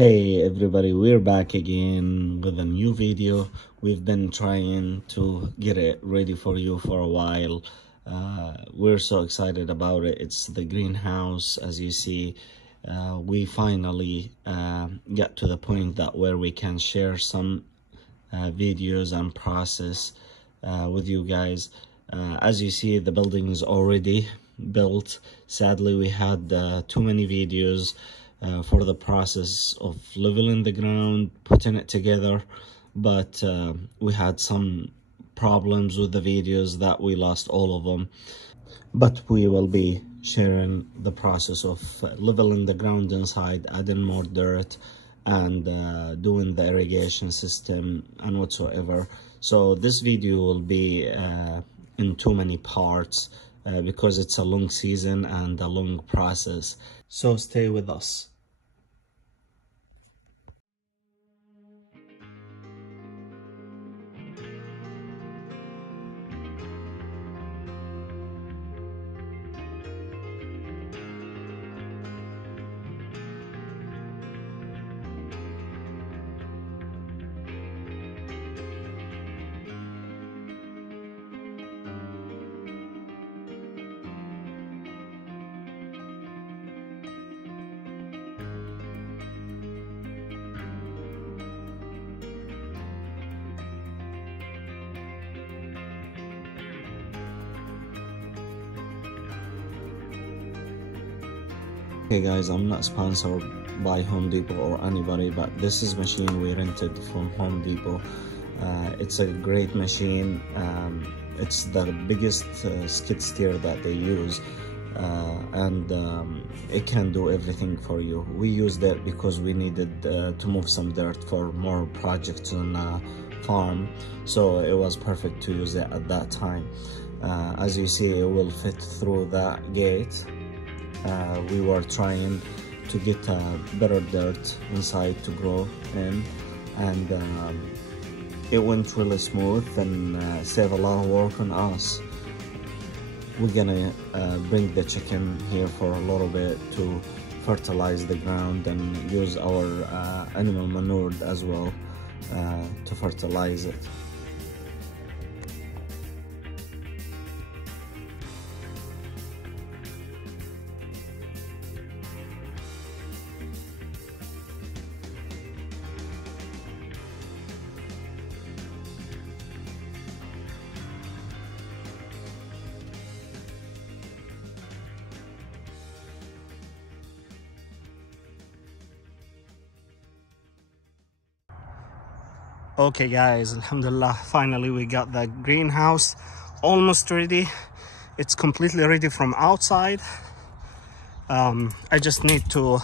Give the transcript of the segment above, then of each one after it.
Hey everybody, we're back again with a new video. We've been trying to get it ready for you for a while. We're so excited about it. It's the greenhouse. As you see, we finally got to the point that where we can share some videos and process with you guys. As you see, the building is already built. Sadly, we had too many videos for the process of leveling the ground, putting it together, but we had some problems with the videos that we lost all of them. But we will be sharing the process of leveling the ground inside, adding more dirt, and doing the irrigation system and whatsoever. So this video will be in too many parts because it's a long season and a long process. So stay with us. Okay guys, I'm not sponsored by Home Depot or anybody, but this is machine we rented from Home Depot. It's a great machine. It's the biggest skid steer that they use, and it can do everything for you. We used it because we needed to move some dirt for more projects on a farm, so it was perfect to use it at that time. As you see, it will fit through that gate. We were trying to get better dirt inside to grow in, and it went really smooth and saved a lot of work on us. We're gonna bring the chicken here for a little bit to fertilize the ground and use our animal manure as well to fertilize it. Okay guys, alhamdulillah, finally we got the greenhouse almost ready. It's completely ready from outside. I just need to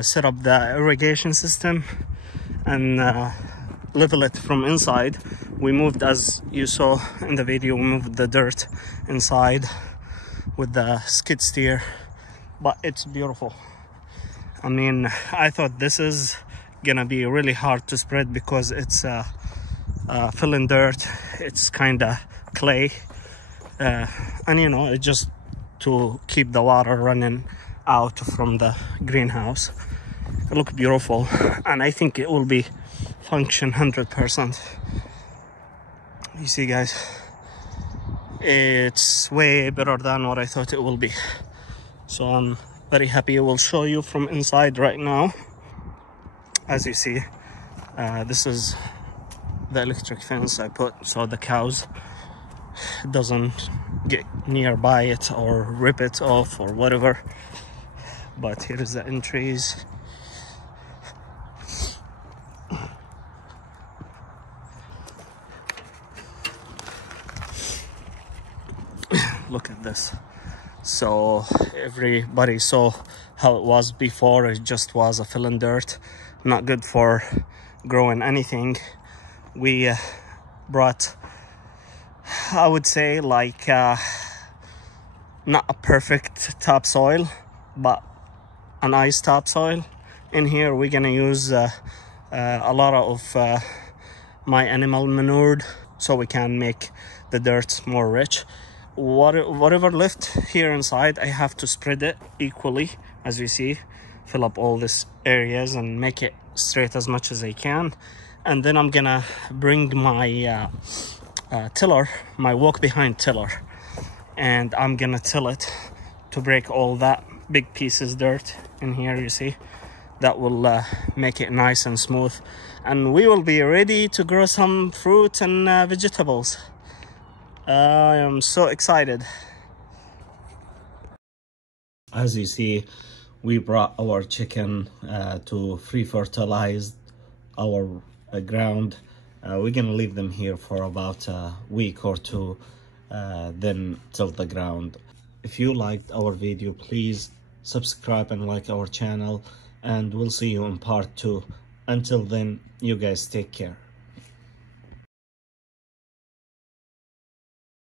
set up the irrigation system and level it from inside. We moved, as you saw in the video, we moved the dirt inside with the skid steer, but it's beautiful. I mean, I thought this is gonna be really hard to spread because it's filling dirt, it's kind of clay, and you know, it's just to keep the water running out from the greenhouse. It looks beautiful, and I think it will be function 100%. You see guys, it's way better than what I thought it will be, so I'm very happy. I will show you from inside right now. As you see, this is the electric fence I put so the cows doesn't get nearby it or rip it off or whatever. But here is the entries. Look at this. So everybody saw how it was before. It just was a filling dirt, not good for growing anything. We brought, I would say, like not a perfect topsoil, but a nice topsoil. In here we're gonna use a lot of my animal manure so we can make the dirt more rich. Whatever left here inside, I have to spread it equally, as you see. fill up all these areas and make it straight as much as I can. And then I'm gonna bring my tiller, my walk behind tiller, and I'm gonna till it to break all that big pieces dirt in here. You see, that will make it nice and smooth, and we will be ready to grow some fruit and vegetables. I am so excited. As you see, we brought our chicken to free fertilize our ground. We're gonna leave them here for about a week or two, then till the ground. If you liked our video, please subscribe and like our channel, and we'll see you in part 2. Until then, you guys take care.